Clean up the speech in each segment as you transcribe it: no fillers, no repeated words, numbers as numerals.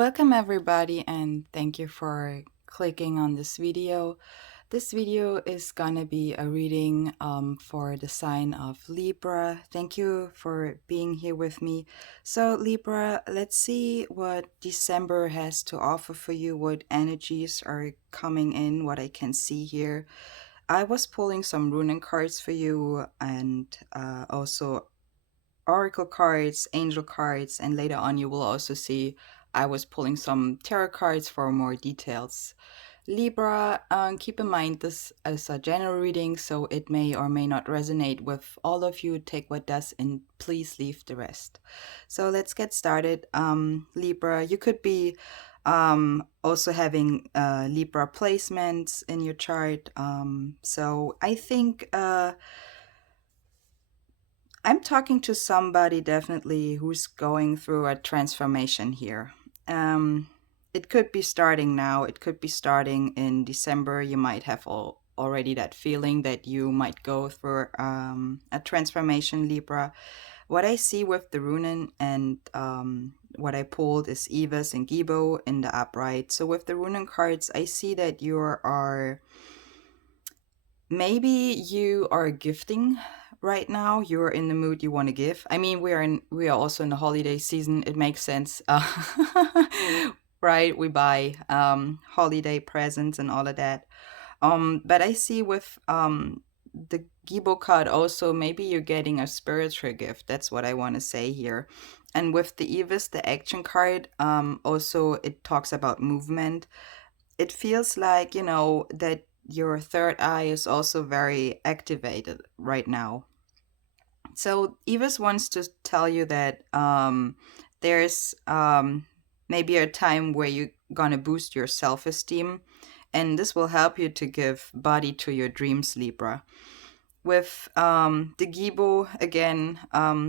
Welcome everybody and thank you for clicking on this video. This video is gonna be a reading for the sign of Libra. Thank you for being here with me. So Libra, let's see what December has to offer for you, what energies are coming in, what I can see here. I was pulling some runic cards for you and also oracle cards, angel cards, and later on you will also see I was pulling some tarot cards for more details. Libra, keep in mind this is a general reading, so it may or may not resonate with all of you. Take what does and please leave the rest. So let's get started. Libra, you could be also having Libra placements in your chart. So I think I'm talking to somebody definitely who's going through a transformation here. It could be starting now. It could be starting in December. You might have already that feeling that you might go through a transformation, Libra. What I see with the Runen and what I pulled is Evis and Gibo in the upright. So with the Runen cards, I see that maybe you are gifting right now. You're in the mood you want to give. I mean, we are also in the holiday season. It makes sense. Right? We buy holiday presents and all of that. But I see with the Gibo card also, maybe you're getting a spiritual gift. That's what I want to say here. And with the Evis, the action card, also it talks about movement. It feels like, that your third eye is also very activated right now. So Evis wants to tell you that there's maybe a time where you're gonna boost your self-esteem, and this will help you to give body to your dreams, Libra. With the Gibo, again,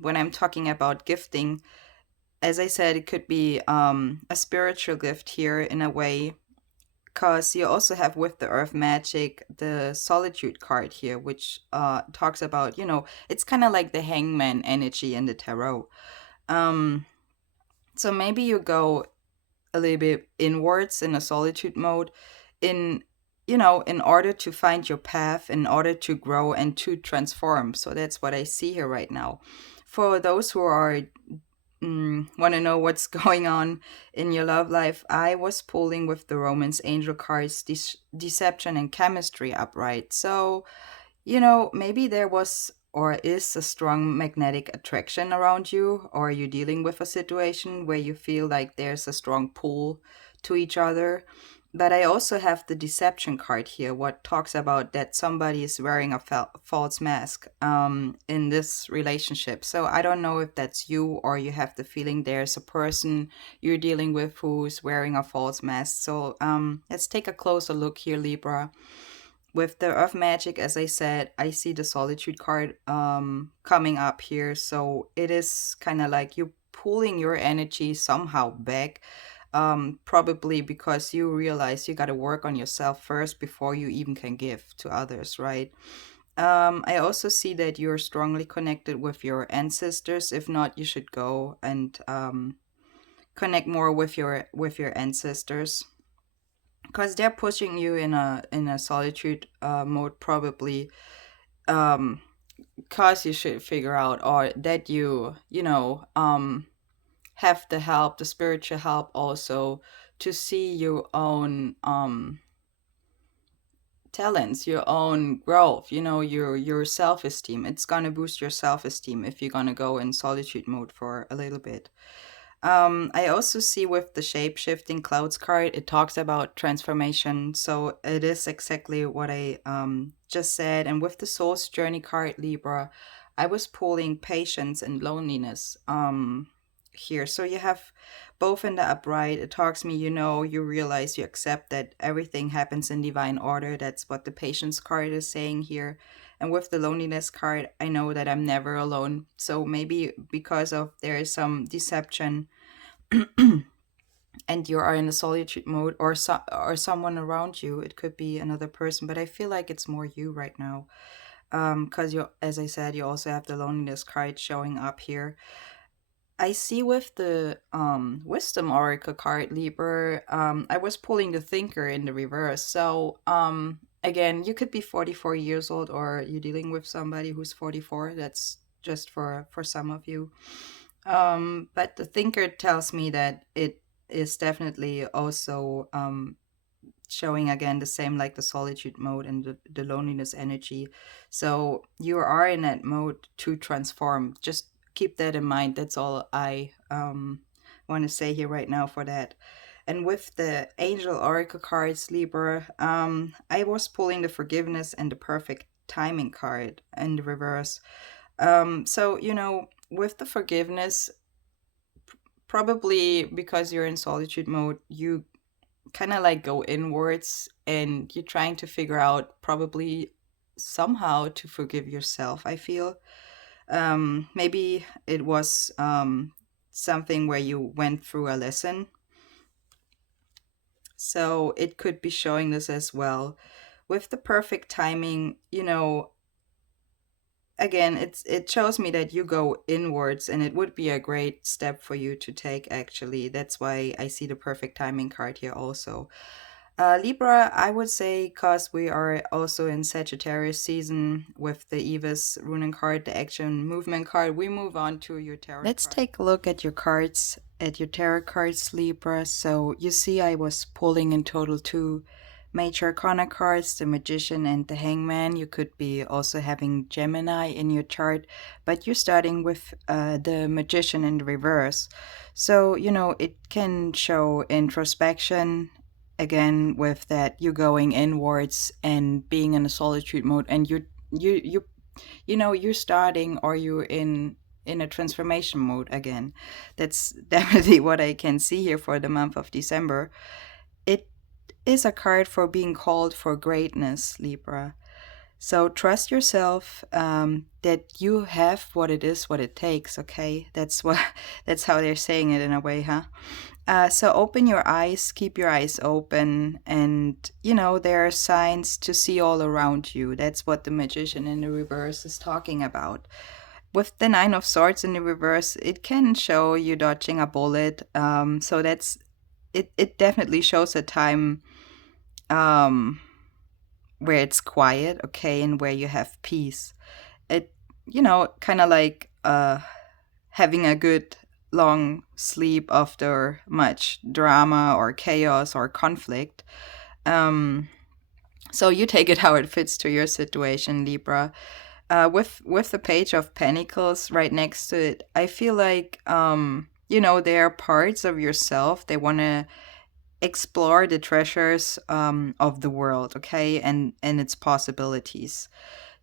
when I'm talking about gifting, as I said, it could be a spiritual gift here in a way, because you also have with the earth magic the solitude card here, which talks about, it's kind of like the hangman energy in the tarot. So maybe you go a little bit inwards in a solitude mode in in order to find your path, in order to grow and to transform. So that's what I see here right now. For those who are want to know what's going on in your love life, I was pulling with the Romance angel cards, deception and chemistry upright. So, maybe there was or is a strong magnetic attraction around you, or you're dealing with a situation where you feel like there's a strong pull to each other. But I also have the deception card here, what talks about that somebody is wearing a false mask in this relationship. So I don't know if that's you or you have the feeling there's a person you're dealing with who's wearing a false mask. So let's take a closer look here, Libra. With the Earth Magic, as I said, I see the Solitude card coming up here. So it is kind of like you pulling your energy somehow back, probably because you realize you got to work on yourself first before you even can give to others, right? I also see that you're strongly connected with your ancestors. If not, you should go and connect more with your ancestors, because they're pushing you in a solitude mode, probably because you should figure out, or that have the help, the spiritual help, also to see your own talents, your own growth, your self-esteem. It's gonna boost your self-esteem if you're gonna go in solitude mode for a little bit. I also see with the shape-shifting clouds card, it talks about transformation. So it is exactly what I just said. And with the soul's journey card, Libra, I was pulling patience and loneliness here. So you have both in the upright. It talks me, you realize, you accept that everything happens in divine order. That's what the patience card is saying here. And with the loneliness card, I know that I'm never alone. So maybe because of there is some deception and you are in a solitude mode, or someone around you, it could be another person, but I feel like it's more you right now. Because as I said, you also have the loneliness card showing up here. I see with the wisdom oracle card, Libra, I was pulling the thinker in the reverse. So again, you could be 44 years old, or you're dealing with somebody who's 44. That's just for some of you. But the thinker tells me that it is definitely also showing again the same like the solitude mode and the loneliness energy. So you are in that mode to transform. Just keep that in mind. That's all I want to say here right now for that. And with the angel oracle cards, Libra, I was pulling the forgiveness and the perfect timing card in the reverse. So with the forgiveness, probably because you're in solitude mode, you kind of like go inwards and you're trying to figure out probably somehow to forgive yourself, I feel. Maybe it was something where you went through a lesson. So it could be showing this as well. With the perfect timing, again, it shows me that you go inwards, and it would be a great step for you to take, actually. That's why I see the perfect timing card here also. Libra, I would say, because we are also in Sagittarius season with the Evis runen card, the action movement card, we move on to your tarot. Let's take a look at your cards, at your tarot cards, Libra. So you see I was pulling in total two major arcana cards, the Magician and the Hangman. You could be also having Gemini in your chart, but you're starting with the Magician in the reverse. So, it can show introspection, again, with that you're going inwards and being in a solitude mode, and you're starting, or you're in a transformation mode again. That's definitely what I can see here for the month of December. It is a card for being called for greatness, Libra. So trust yourself, that you have what it takes. Okay, that's how they're saying it in a way, huh? So open your eyes, keep your eyes open, and there are signs to see all around you. That's what the Magician in the reverse is talking about. With the Nine of Swords in the reverse, it can show you dodging a bullet. So that's it. It definitely shows a time um, where it's quiet, okay, and where you have peace. It, kind of like having a good long sleep after much drama or chaos or conflict. So you take it how it fits to your situation, Libra. With the Page of Pentacles right next to it, I feel like there are parts of yourself they want to explore the treasures of the world, okay, and its possibilities.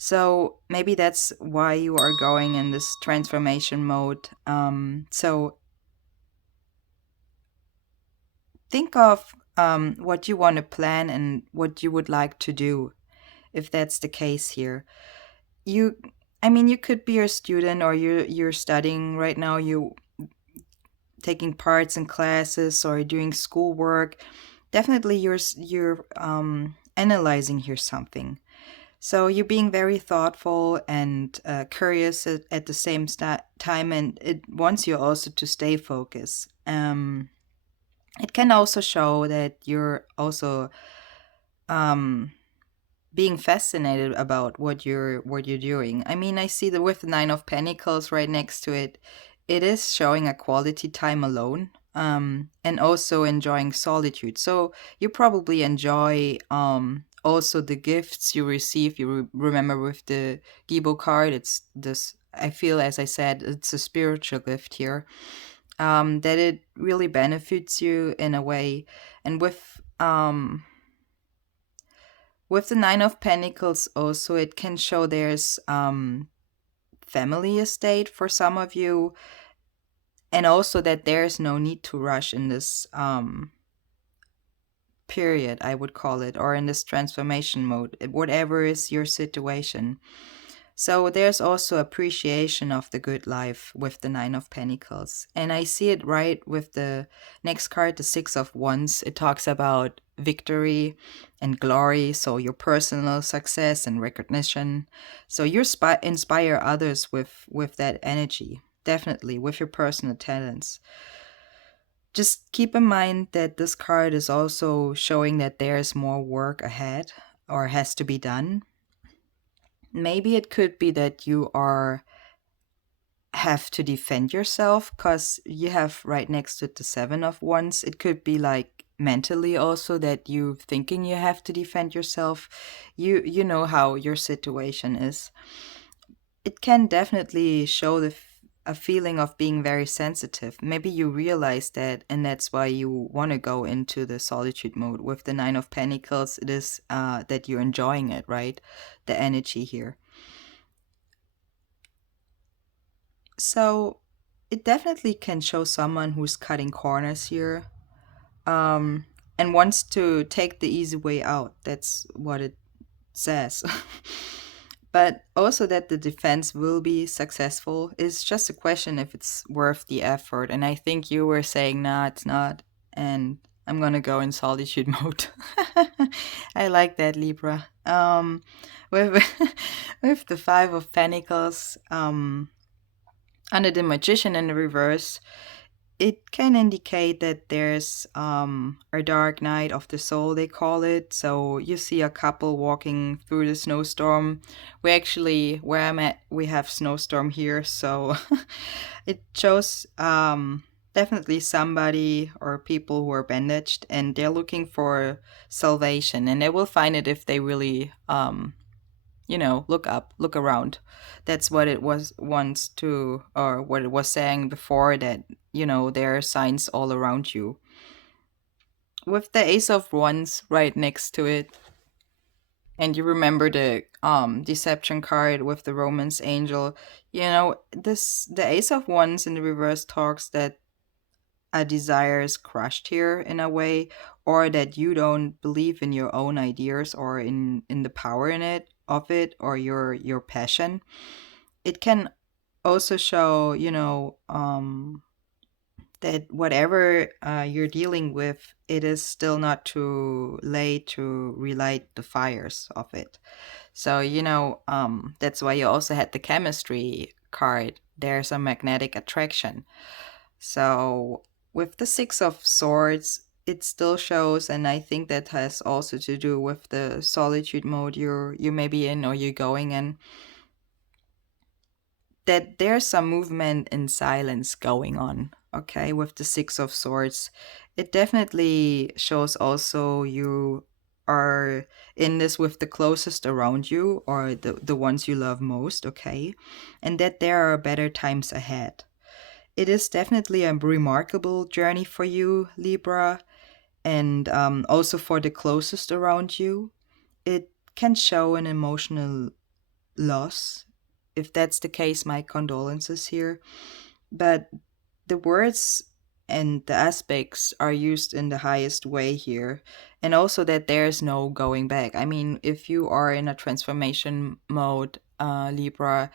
So maybe that's why you are going in this transformation mode. So think of what you want to plan and what you would like to do, if that's the case here. You could be a student, or you're studying right now, you taking parts in classes or doing schoolwork. Definitely you're analyzing here something. So you're being very thoughtful and curious at the same time, and it wants you also to stay focused. It can also show that you're also being fascinated about what you're doing. I see that with the Nine of Pentacles right next to it, it is showing a quality time alone, and also enjoying solitude. So you probably enjoy also the gifts you receive. You remember with the Gibo card, it's this. I feel, as I said, it's a spiritual gift here. That it really benefits you in a way, and with the Nine of Pentacles also, it can show there's family estate for some of you, and also that there's no need to rush in this period, I would call it, or in this transformation mode, whatever is your situation. So there's also appreciation of the good life with the Nine of Pentacles. And I see it right with the next card, the Six of Wands. It talks about victory and glory, so your personal success and recognition. So you inspire others with that energy. definitely, with your personal talents. Just keep in mind that this card is also showing that there's more work ahead or has to be done. Maybe it could be that you are have to defend yourself because you have right next to it the Seven of Wands. It could be like mentally also that you thinking you have to defend yourself. You know how your situation is. It can definitely show a feeling of being very sensitive. Maybe you realize that, and that's why you want to go into the solitude mode. With the Nine of Pentacles, it is that you're enjoying it, right? The energy here. So it definitely can show someone who's cutting corners here, and wants to take the easy way out. That's what it says. But also that the defense will be successful. It's just a question if it's worth the effort. And I think you were saying, nah, it's not. And I'm going to go in solitude mode. I like that, Libra. With, with the Five of Pentacles, under the Magician in the reverse, it can indicate that there's a dark night of the soul, they call it. So you see a couple walking through the snowstorm. Where I'm at, we have snowstorm here. So it shows definitely somebody or people who are bandaged and they're looking for salvation. And they will find it if they really, look around. That's what it was wants to, or what it was saying before, that there are signs all around you. With the Ace of Wands right next to it, and you remember the deception card with the romance angel, the Ace of Wands in the reverse talks that a desire is crushed here in a way, or that you don't believe in your own ideas or in the power of it, or your passion. It can also show, that whatever you're dealing with, it is still not too late to relight the fires of it. So, that's why you also had the chemistry card. There's a magnetic attraction. So, with the Six of Swords, it still shows, and I think that has also to do with the solitude mode you may be in or you're going in, that there's some movement in silence going on. Okay, with the Six of Swords, it definitely shows also you are in this with the closest around you, or the ones you love most. Okay, and that there are better times ahead. It is definitely a remarkable journey for you, Libra, and also for the closest around you. It can show an emotional loss. If that's the case, my condolences here. But the words and the aspects are used in the highest way here. And also that there's no going back. I mean, if you are in a transformation mode, Libra,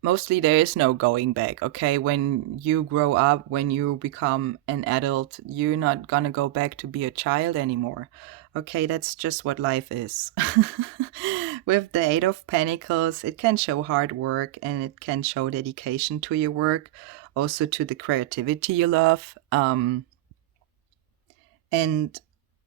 mostly there is no going back. Okay, when you grow up, when you become an adult, you're not gonna go back to be a child anymore. Okay, that's just what life is. With the Eight of Pentacles, it can show hard work and it can show dedication to your work, also to the creativity you love. And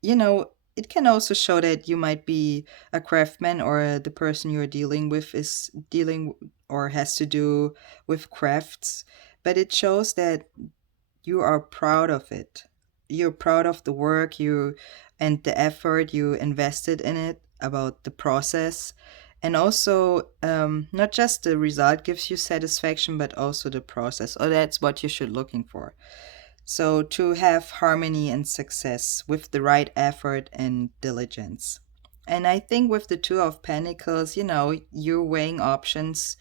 it can also show that you might be a craftsman, or the person you're dealing with is dealing or has to do with crafts. But it shows that you are proud of it. You're proud of the work and the effort you invested in it, about the process. And also, not just the result gives you satisfaction, but also the process. Or that's what you should looking for. So to have harmony and success with the right effort and diligence. And I think with the Two of Pentacles, you're weighing options,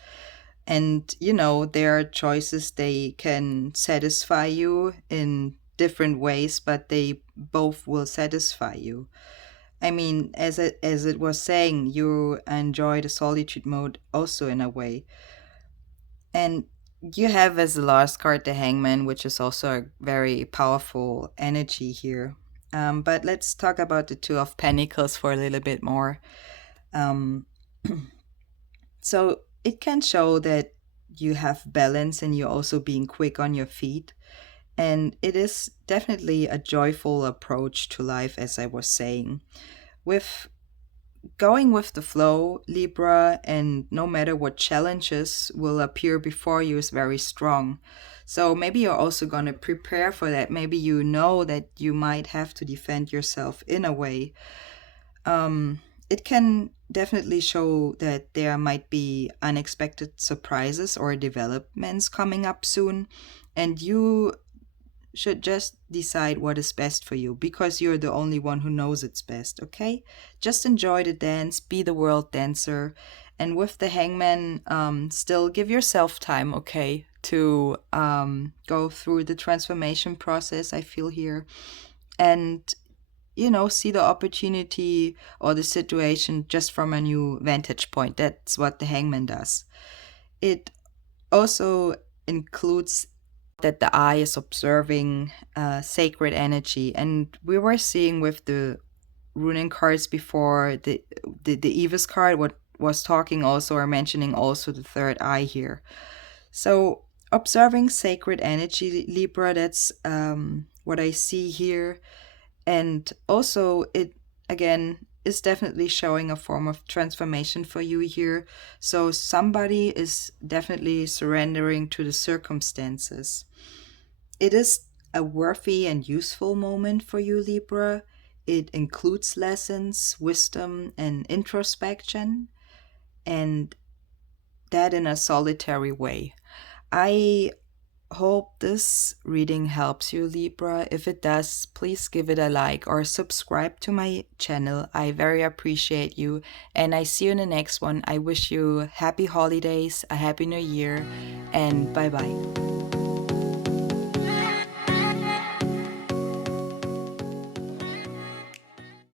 and there are choices, they can satisfy you in different ways, but they both will satisfy you. I mean, as it was saying, you enjoy the solitude mode also in a way. And you have as the last card the Hangman, which is also a very powerful energy here. But let's talk about the Two of Pentacles for a little bit more. Um, so it can show that you have balance and you're also being quick on your feet. And it is definitely a joyful approach to life, as I was saying. With going with the flow, Libra, and no matter what challenges will appear before you, is very strong. So maybe you're also going to prepare for that. Maybe you know that you might have to defend yourself in a way. It can definitely show that there might be unexpected surprises or developments coming up soon, and you should just decide what is best for you, because you're the only one who knows it's best, okay? Just enjoy the dance, be the world dancer. And with the hangman, still give yourself time, okay, to go through the transformation process, I feel here. And, see the opportunity or the situation just from a new vantage point. That's what the hangman does. It also includes that the eye is observing sacred energy. And we were seeing with the runing cards before, the Evis card, what was talking also or mentioning also the third eye here. So observing sacred energy, Libra, that's what I see here. And also it, again, is definitely showing a form of transformation for you here. So somebody is definitely surrendering to the circumstances. It is a worthy and useful moment for you, Libra. It includes lessons, wisdom, and introspection, and that in a solitary way. I hope this reading helps you, Libra. If it does, please give it a like or subscribe to my channel. I very appreciate you, and I see you in the next one. I wish you happy holidays, a happy new year, and bye bye.